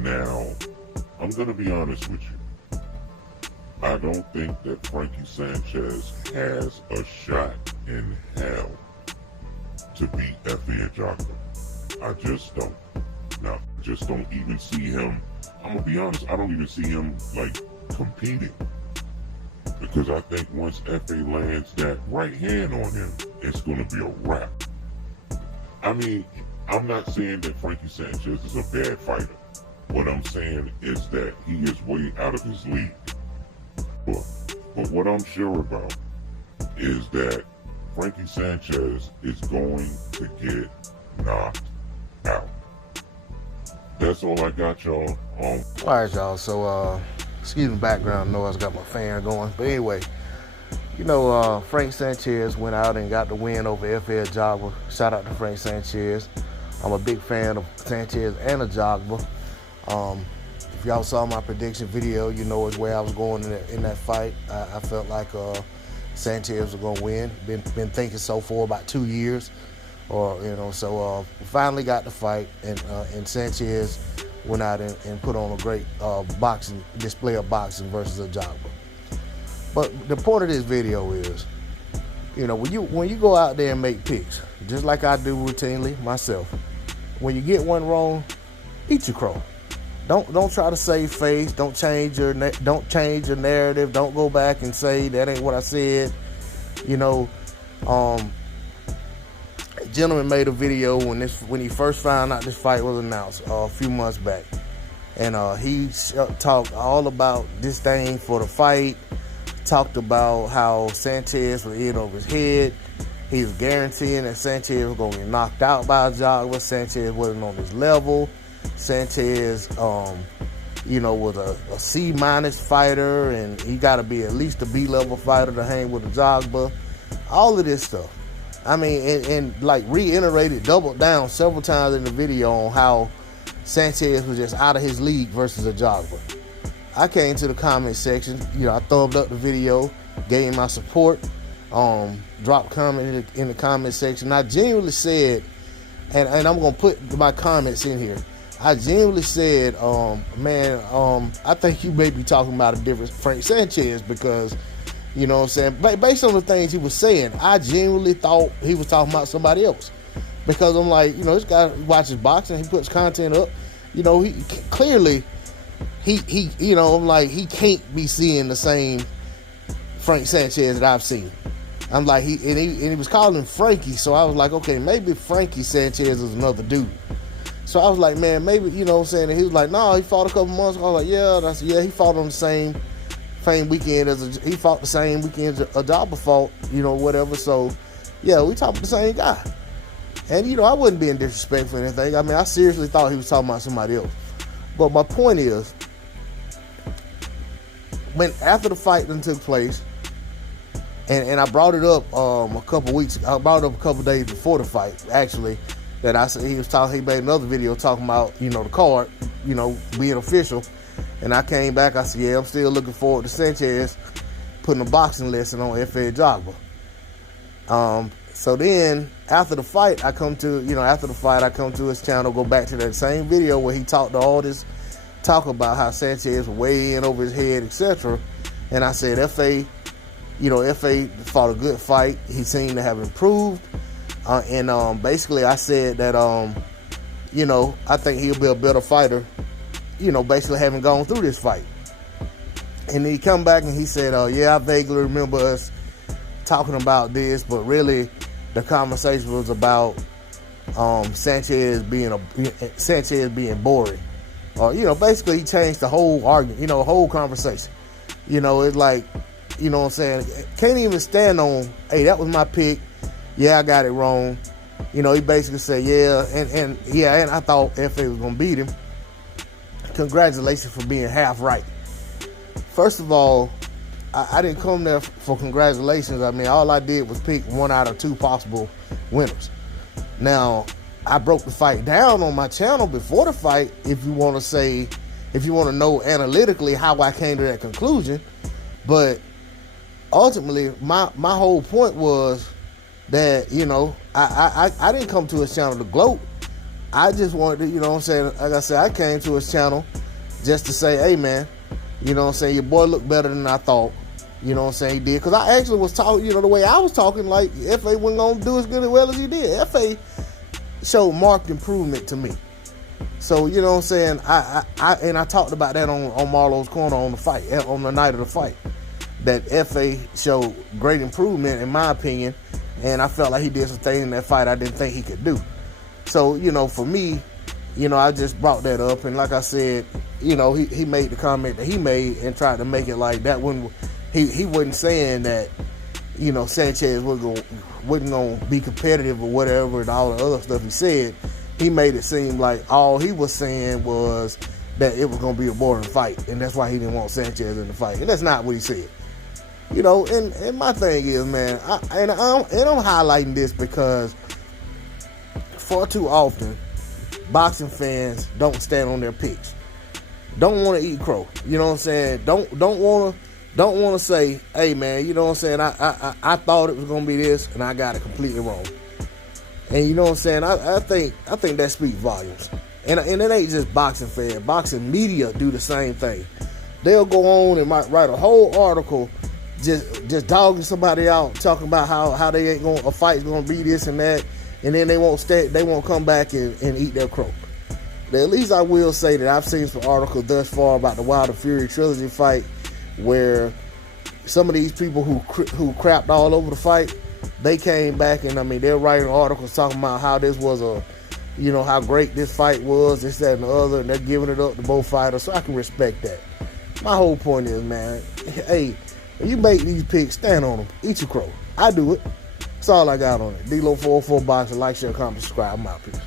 Now, I'm going to be honest with you. I don't think that Frankie Sanchez has a shot in hell to beat F.A. Jocko. I just don't. Now, I just don't even see him. I'm going to be honest, I don't even see him, like, competing. Because I think once F.A. lands that right hand on him, it's going to be a wrap. I mean, I'm not saying that Frankie Sanchez is a bad fighter. What I'm saying is that he is way out of his league. But what I'm sure about is that Frankie Sanchez is going to get knocked out. That's all I got, y'all. All right, y'all. So, excuse me, background noise. Got my fan going. But anyway, you know, Frank Sanchez went out and got the win over F.A. Jogba. Shout out to Frank Sanchez. I'm a big fan of Sanchez and Jogba. If y'all saw my prediction video, you know which way I was going in that fight. I felt like Sanchez was gonna win. Been thinking so for about 2 years, or you know. So finally got the fight, and Sanchez went out and put on a great display of boxing versus Jogba. But the point of this video is, you know, when you go out there and make picks, just like I do routinely myself, when you get one wrong, eat your crow. Don't try to save face. Don't change your narrative. Don't go back and say that ain't what I said. You know, a gentleman made a video when he first found out this fight was announced a few months back, and he talked all about disdain for the fight. Talked about how Sanchez was in over his head. He was guaranteeing that Sanchez was going to get knocked out by Jogba. Sanchez wasn't on his level. Sanchez, you know, was a C- fighter, and he got to be at least a B-level fighter to hang with Jogba. All of this stuff. I mean, and like reiterated, doubled down several times in the video on how Sanchez was just out of his league versus Jogba. I came to the comment section, you know, I thumbed up the video, gave my support, dropped comment in the comment section. I genuinely said, and I'm going to put my comments in here. I genuinely said, I think you may be talking about a different Frank Sanchez because, you know what I'm saying, based on the things he was saying, I genuinely thought he was talking about somebody else. Because I'm like, you know, this guy watches boxing, he puts content up, you know, he clearly, you know, I'm like, he can't be seeing the same Frank Sanchez that I've seen. I'm like, he was calling him Frankie, so I was like, okay, maybe Frankie Sanchez is another dude. So I was like, man, maybe, you know what I'm saying? And he was like, no, he fought a couple months ago. I was like, yeah, he fought on the same weekend he fought the same weekend Jogba fought, you know, whatever. So, yeah, we talking about the same guy. And, you know, I wasn't being disrespectful or anything. I mean, I seriously thought he was talking about somebody else. But my point is, after the fight then took place, and I brought it up a couple days before the fight, actually, that I said he made another video talking about, you know, the card, you know, being official. And I came back, I said, yeah, I'm still looking forward to Sanchez putting a boxing lesson on F.A. Jogba. So then after the fight, I come to his channel, go back to that same video where he talked all this talk about how Sanchez was way in over his head, etc. And I said, F.A. fought a good fight. He seemed to have improved. Basically I said that, you know, I think he'll be a better fighter, you know, basically having gone through this fight. And then he come back and he said, yeah, I vaguely remember us talking about this, but really the conversation was about Sanchez being boring. You know, basically he changed the whole argument, you know, whole conversation. You know, it's like, you know what I'm saying, can't even stand on, hey, that was my pick. Yeah, I got it wrong. You know, he basically said, yeah, and I thought F.A. was going to beat him. Congratulations for being half right. First of all, I didn't come there for congratulations. I mean, all I did was pick one out of two possible winners. Now, I broke the fight down on my channel before the fight, if you want to know analytically how I came to that conclusion. But ultimately, my whole point was that, you know, I didn't come to his channel to gloat. I just wanted to, you know what I'm saying, like I said, I came to his channel just to say, hey man, you know what I'm saying, your boy looked better than I thought. You know what I'm saying, he did. Because I actually was talking, you know, the way I was talking, like, FA wasn't going to do as good as well as he did. FA showed marked improvement to me. So, you know what I'm saying, I talked about that on Marlo's Corner on the fight, on the night of the fight, that FA showed great improvement, in my opinion, and I felt like he did some things in that fight I didn't think he could do. So, you know, for me, you know, I just brought that up, and like I said, you know, he made the comment that he made and tried to make it like that when he wasn't saying that, you know, Sanchez wasn't gonna be competitive or whatever and all the other stuff he said. He made it seem like all he was saying was that it was gonna be a boring fight, and that's why he didn't want Sanchez in the fight, and that's not what he said. You know, and my thing is, man, I'm highlighting this because far too often boxing fans don't stand on their picks. Don't want to eat crow. You know what I'm saying? Don't want to say, hey man, you know what I'm saying? I thought it was gonna be this, and I got it completely wrong. And you know what I'm saying? I think that speaks volumes. And it ain't just boxing fans. Boxing media do the same thing. They'll go on and might write a whole article just dogging somebody out, talking about how they ain't gonna, a fight's gonna be this and that, and then they won't come back and eat their crow. But at least I will say that I've seen some articles thus far about the Wilder Fury trilogy fight, where some of these people who crapped all over the fight, they came back and, I mean, they're writing articles talking about how this was you know, how great this fight was, this, that, and the other, and they're giving it up to both fighters, so I can respect that. My whole point is, man, hey, when you make these picks, stand on them, eat your crow. I do it. That's all I got on it. D-Lo 404 Boxing. Like, share, comment, subscribe. I'm out. Peace.